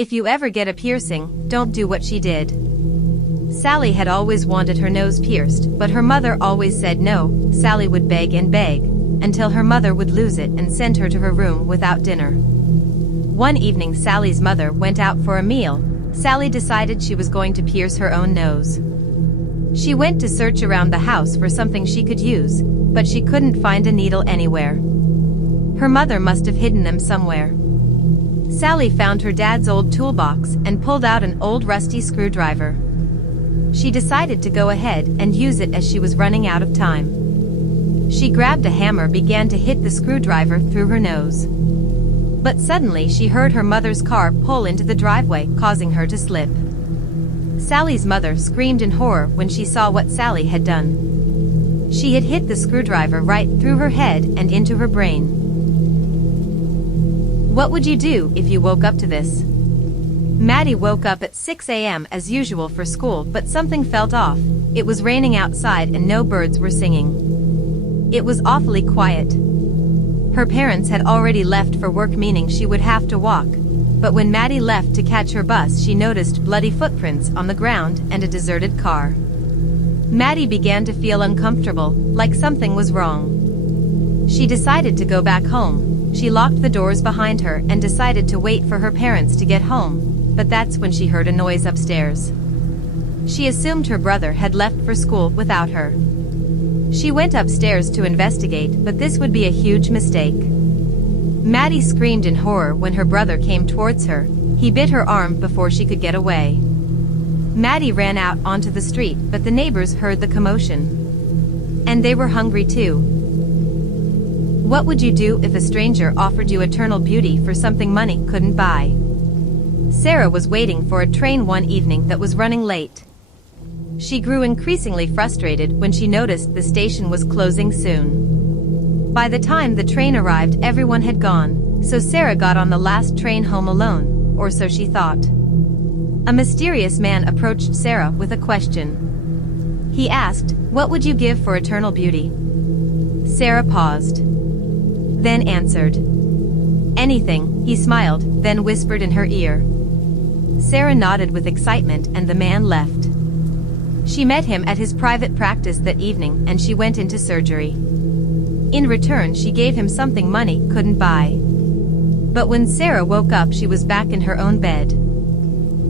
If you ever get a piercing, don't do what she did. Sally had always wanted her nose pierced, but her mother always said no. Sally would beg and beg, until her mother would lose it and send her to her room without dinner. One evening Sally's mother went out for a meal. Sally decided she was going to pierce her own nose. She went to search around the house for something she could use, but she couldn't find a needle anywhere. Her mother must have hidden them somewhere. Sally found her dad's old toolbox and pulled out an old rusty screwdriver. She decided to go ahead and use it as she was running out of time. She grabbed a hammer and began to hit the screwdriver through her nose. But suddenly she heard her mother's car pull into the driveway, causing her to slip. Sally's mother screamed in horror when she saw what Sally had done. She had hit the screwdriver right through her head and into her brain. What would you do if you woke up to this? Maddie woke up at 6 a.m. as usual for school, but something felt off. It was raining outside and no birds were singing. It was awfully quiet. Her parents had already left for work, meaning she would have to walk. But when Maddie left to catch her bus, she noticed bloody footprints on the ground and a deserted car. Maddie began to feel uncomfortable, like something was wrong. She decided to go back home. She locked the doors behind her and decided to wait for her parents to get home, but that's when she heard a noise upstairs. She assumed her brother had left for school without her. She went upstairs to investigate, but this would be a huge mistake. Maddie screamed in horror when her brother came towards her. He bit her arm before she could get away. Maddie ran out onto the street, but the neighbors heard the commotion. And they were hungry too. What would you do if a stranger offered you eternal beauty for something money couldn't buy? Sarah was waiting for a train one evening that was running late. She grew increasingly frustrated when she noticed the station was closing soon. By the time the train arrived, everyone had gone, so Sarah got on the last train home alone, or so she thought. A mysterious man approached Sarah with a question. He asked, "What would you give for eternal beauty?" Sarah paused, then answered, "Anything." He smiled, then whispered in her ear. Sarah nodded with excitement and the man left. She met him at his private practice that evening and she went into surgery. In return, she gave him something money couldn't buy. But when Sarah woke up, she was back in her own bed.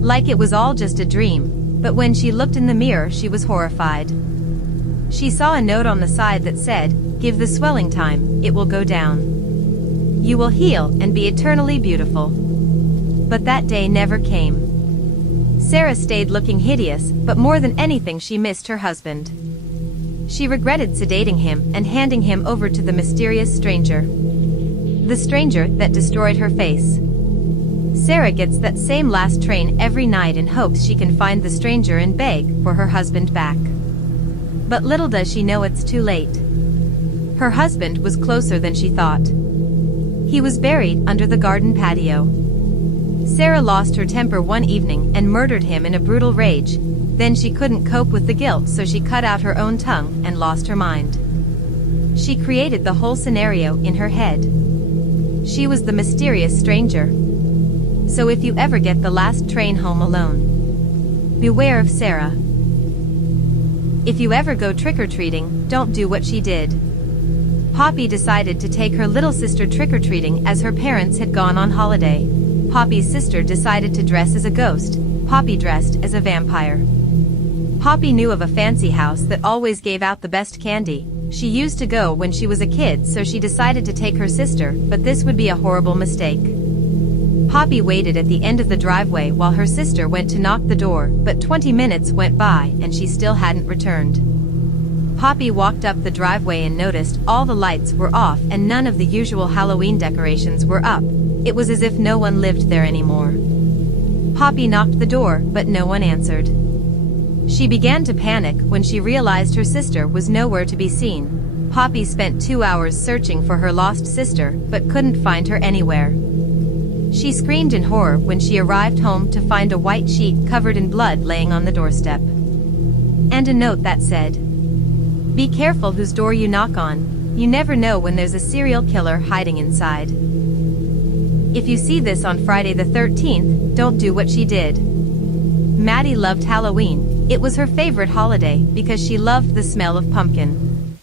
Like it was all just a dream, but when she looked in the mirror, she was horrified. She saw a note on the side that said, "Give the swelling time, it will go down. You will heal and be eternally beautiful." But that day never came. Sarah stayed looking hideous, but more than anything she missed her husband. She regretted sedating him and handing him over to the mysterious stranger. The stranger that destroyed her face. Sarah gets that same last train every night in hopes she can find the stranger and beg for her husband back. But little does she know it's too late. Her husband was closer than she thought. He was buried under the garden patio. Sarah lost her temper one evening and murdered him in a brutal rage. Then she couldn't cope with the guilt, so she cut out her own tongue and lost her mind. She created the whole scenario in her head. She was the mysterious stranger. So if you ever get the last train home alone, beware of Sarah. If you ever go trick-or-treating, don't do what she did. Poppy decided to take her little sister trick-or-treating as her parents had gone on holiday. Poppy's sister decided to dress as a ghost. Poppy dressed as a vampire. Poppy knew of a fancy house that always gave out the best candy. She used to go when she was a kid, so she decided to take her sister, but this would be a horrible mistake. Poppy waited at the end of the driveway while her sister went to knock the door, but 20 minutes went by and she still hadn't returned. Poppy walked up the driveway and noticed all the lights were off and none of the usual Halloween decorations were up. It was as if no one lived there anymore. Poppy knocked the door, but no one answered. She began to panic when she realized her sister was nowhere to be seen. Poppy spent 2 hours searching for her lost sister, but couldn't find her anywhere. She screamed in horror when she arrived home to find a white sheet covered in blood laying on the doorstep. And a note that said, "Be careful whose door you knock on. You never know when there's a serial killer hiding inside." If you see this on Friday the 13th, don't do what she did. Maddie loved Halloween. It was her favorite holiday because she loved the smell of pumpkin.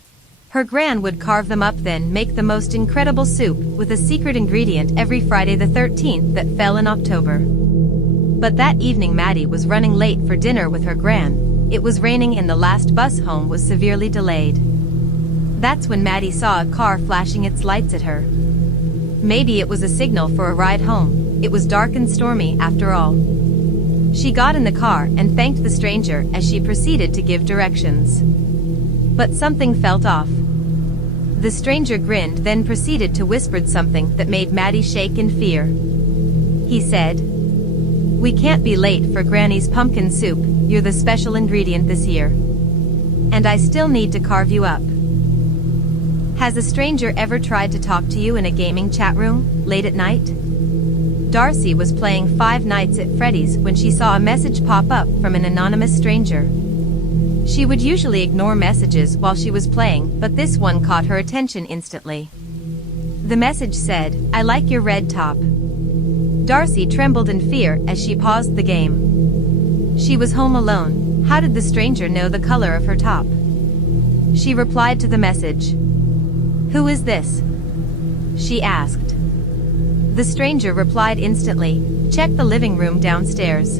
Her gran would carve them up, then make the most incredible soup with a secret ingredient every Friday the 13th that fell in October. But that evening Maddie was running late for dinner with her gran. It was raining and the last bus home was severely delayed. That's when Maddie saw a car flashing its lights at her. Maybe it was a signal for a ride home. It was dark and stormy after all. She got in the car and thanked the stranger as she proceeded to give directions. But something felt off. The stranger grinned, then proceeded to whisper something that made Maddie shake in fear. He said, "We can't be late for Granny's pumpkin soup. You're the special ingredient this year. And I still need to carve you up." Has a stranger ever tried to talk to you in a gaming chat room, late at night? Darcy was playing Five Nights at Freddy's when she saw a message pop up from an anonymous stranger. She would usually ignore messages while she was playing, but this one caught her attention instantly. The message said, "I like your red top." Darcy trembled in fear as she paused the game. She was home alone. How did the stranger know the color of her top? She replied to the message. "Who is this?" she asked. The stranger replied instantly, "Check the living room downstairs."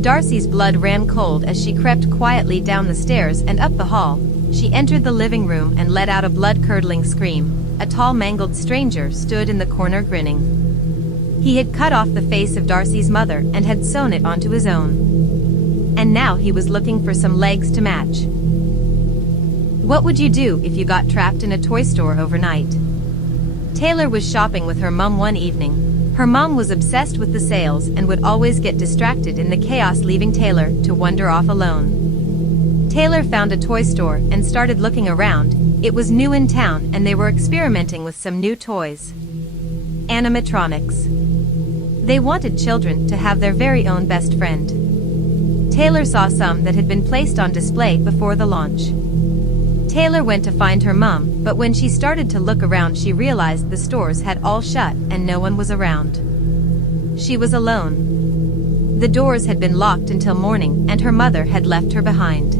Darcy's blood ran cold as she crept quietly down the stairs and up the hall. She entered the living room and let out a blood-curdling scream. A tall, mangled stranger stood in the corner grinning. He had cut off the face of Darcy's mother and had sewn it onto his own. And now he was looking for some legs to match. What would you do if you got trapped in a toy store overnight? Taylor was shopping with her mom one evening. Her mom was obsessed with the sales and would always get distracted in the chaos, leaving Taylor to wander off alone. Taylor found a toy store and started looking around. It was new in town and they were experimenting with some new toys. Animatronics. They wanted children to have their very own best friend. Taylor saw some that had been placed on display before the launch. Taylor went to find her mom, but when she started to look around she realized the stores had all shut and no one was around. She was alone. The doors had been locked until morning and her mother had left her behind.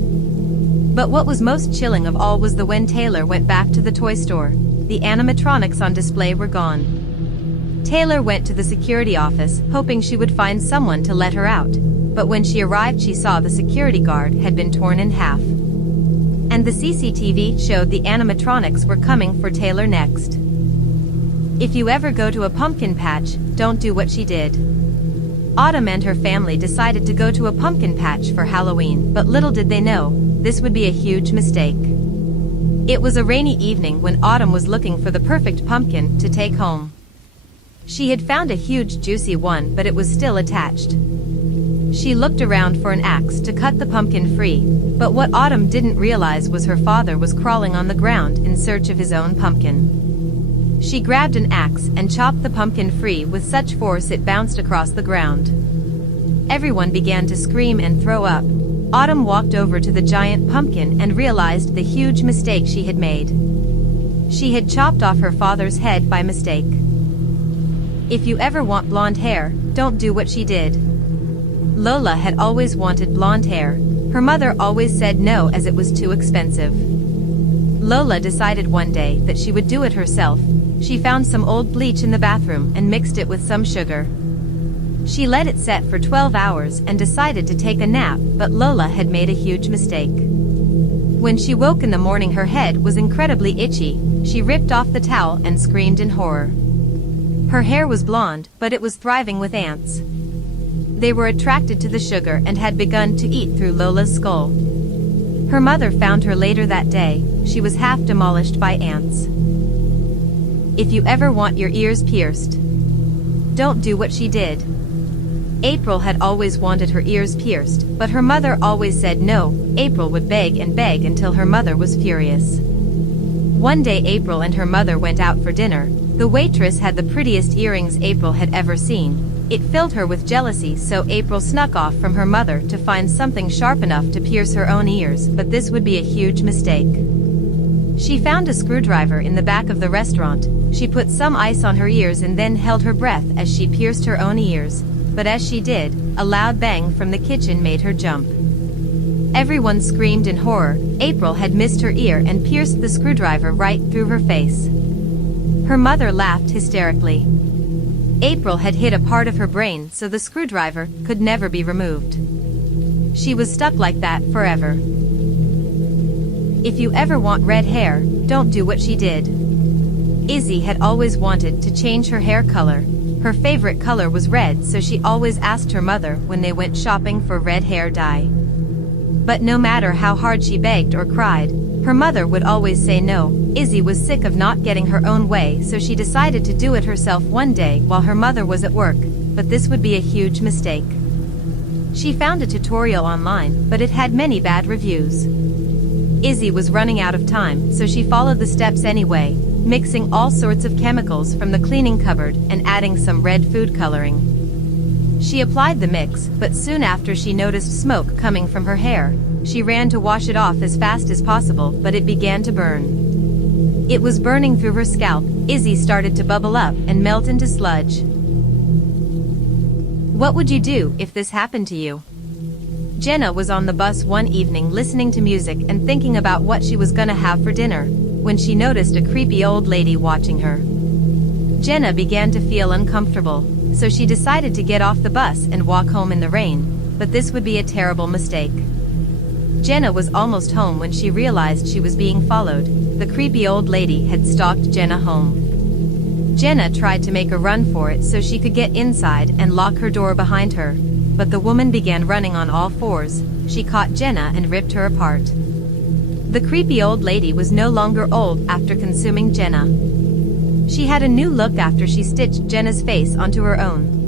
But what was most chilling of all was when Taylor went back to the toy store, the animatronics on display were gone. Taylor went to the security office, hoping she would find someone to let her out, but when she arrived she saw the security guard had been torn in half. And the CCTV showed the animatronics were coming for Taylor next. If you ever go to a pumpkin patch, don't do what she did. Autumn and her family decided to go to a pumpkin patch for Halloween, but little did they know, this would be a huge mistake. It was a rainy evening when Autumn was looking for the perfect pumpkin to take home. She had found a huge juicy one, but it was still attached. She looked around for an axe to cut the pumpkin free, but what Autumn didn't realize was her father was crawling on the ground in search of his own pumpkin. She grabbed an axe and chopped the pumpkin free with such force it bounced across the ground. Everyone began to scream and throw up. Autumn walked over to the giant pumpkin and realized the huge mistake she had made. She had chopped off her father's head by mistake. If you ever want blonde hair, don't do what she did. Lola had always wanted blonde hair. Her mother always said no as it was too expensive. Lola decided one day that she would do it herself. She found some old bleach in the bathroom and mixed it with some sugar. She let it set for 12 hours and decided to take a nap, but Lola had made a huge mistake. When she woke in the morning her head was incredibly itchy. She ripped off the towel and screamed in horror. Her hair was blonde, but it was thriving with ants. They were attracted to the sugar and had begun to eat through Lola's skull. Her mother found her later that day. She was half demolished by ants. If you ever want your ears pierced, don't do what she did. April had always wanted her ears pierced, but her mother always said no. April would beg and beg until her mother was furious. One day April and her mother went out for dinner. The waitress had the prettiest earrings April had ever seen. It filled her with jealousy, so April snuck off from her mother to find something sharp enough to pierce her own ears, but this would be a huge mistake. She found a screwdriver in the back of the restaurant. She put some ice on her ears and then held her breath as she pierced her own ears, but as she did, a loud bang from the kitchen made her jump. Everyone screamed in horror. April had missed her ear and pierced the screwdriver right through her face. Her mother laughed hysterically. April had hit a part of her brain so the screwdriver could never be removed. She was stuck like that forever. If you ever want red hair, don't do what she did. Izzy had always wanted to change her hair color. Her favorite color was red, so she always asked her mother when they went shopping for red hair dye. But no matter how hard she begged or cried, her mother would always say no. Izzy was sick of not getting her own way, so she decided to do it herself one day while her mother was at work, but this would be a huge mistake. She found a tutorial online, but it had many bad reviews. Izzy was running out of time, so she followed the steps anyway, mixing all sorts of chemicals from the cleaning cupboard and adding some red food coloring. She applied the mix, but soon after she noticed smoke coming from her hair. She ran to wash it off as fast as possible, but it began to burn. It was burning through her scalp. Izzy started to bubble up and melt into sludge. What would you do if this happened to you? Jenna was on the bus one evening listening to music and thinking about what she was gonna have for dinner, when she noticed a creepy old lady watching her. Jenna began to feel uncomfortable, so she decided to get off the bus and walk home in the rain, but this would be a terrible mistake. Jenna was almost home when she realized she was being followed. The creepy old lady had stalked Jenna home. Jenna tried to make a run for it so she could get inside and lock her door behind her, but the woman began running on all fours. She caught Jenna and ripped her apart. The creepy old lady was no longer old after consuming Jenna. She had a new look after she stitched Jenna's face onto her own.